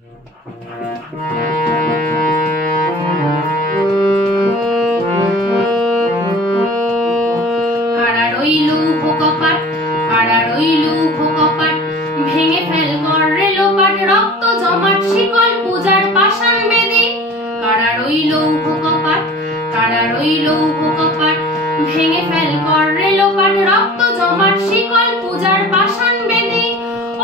কারা রইল কপাট, কারা রইল কপাট, ভেঙে ফেল কর রেলোপাট, রক্ত জমাট শিকল পূজার পাষাণ বেদী। কারা রইল কপাট, কারা রইল কপাট, ভেঙে ফেল কর রেলোপাট, রক্ত জমাট শিকল পূজার পাষাণ বেদী।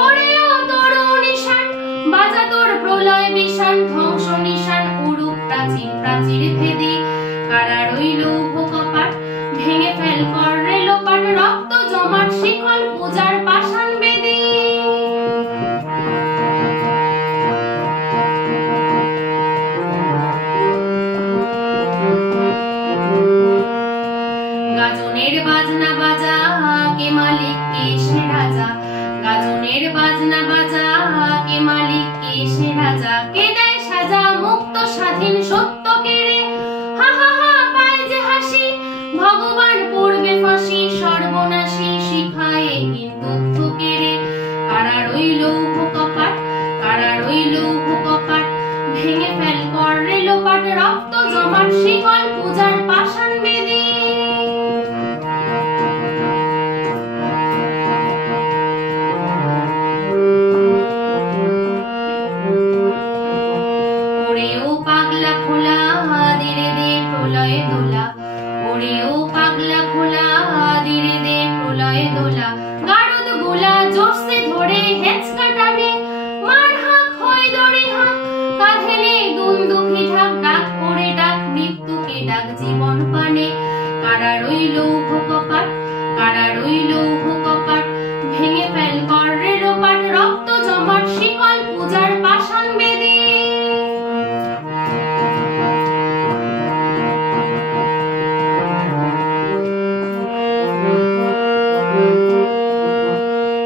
ওরে ও তরু নিশান, বাজা তোর প্রলয় বিষাণ, ধ্বংস নিশান উড়ুক প্রাচীর প্রাচীর ভেদী। কারা রইল কপাট, ভেঙে ফেল কর রেলোপাট, রক্ত জমাট শিকল পূজার পাষাণ বেদী। গাজনের বাজনা বাজা, কে মালিক কে সে রাজা। গাজনের বাজনা বাজা, কে মালিক কে সে রাজা। কে দেয় সাজা মুক্ত স্বাধীন সত্য কেড়ে, হা হা হা পায় যে হাসি, ভগবান পড়বে ফাঁসি, সর্বনাশী শিখায় হীন তথ্য কেড়ে। কারা রইল কপাট, কারা রইল কপাট, ভেঙে ফেল কর রেলোপাট, রক্ত জমাট শিকল পূজার পাষাণ বেদী। ওরে ও পাগলা খোলা, ধীরে দে প্রলয় দোলা। ওরে ও পাগলা খোলা, ধীরে দে প্রলয় দোলা। গারদ গোলা জোরসে ধরে হেঁচকা টানে, মার হাঁক হয় দড়ি হাঁক, কাঁধেলে দুন্দুভি ঢাক, ডাক করে ডাক মৃত্যুকে ডাক জীবন পানে। কারা রইল কপাট, কারা রইল কপাট, ভেঙে ফেল কর রেলোপাট, রক্ত জমাট শিকল পূজার পাষাণ বেদী।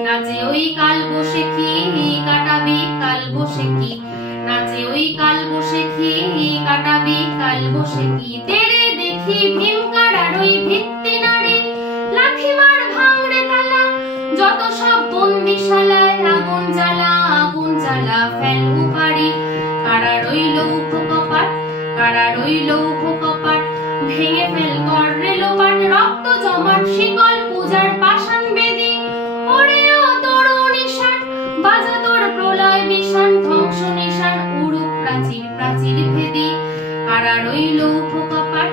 নাচে ওই কাল বসেখি, কাটাবি কাল বসেখি। নাচে ওই কাল বসেখি, কাটাবি কাল বসেখি। তেরে দেখি ভীম কারার ওই ভিত্তি নাড়ে, লাঠি মার ভাঙড়ে তালা, যত সব বন্দিশালায় আগুন জ্বালা, আগুন জ্বালা ফেল উপাড়ি। কারা রইল কপাট, কারা রইল কপাট, ভেঙে ফেল কর রেলোপাট, রক্ত জমাট শিকল পূজার পাষাণ বেদী। ওরে ও তরু নিশান, বাজা তোর প্রলয় বিষাণ, ধ্বংস নিশান উড়ুক প্রাচীর প্রাচীর ভেদী। কারা রইল কপাট,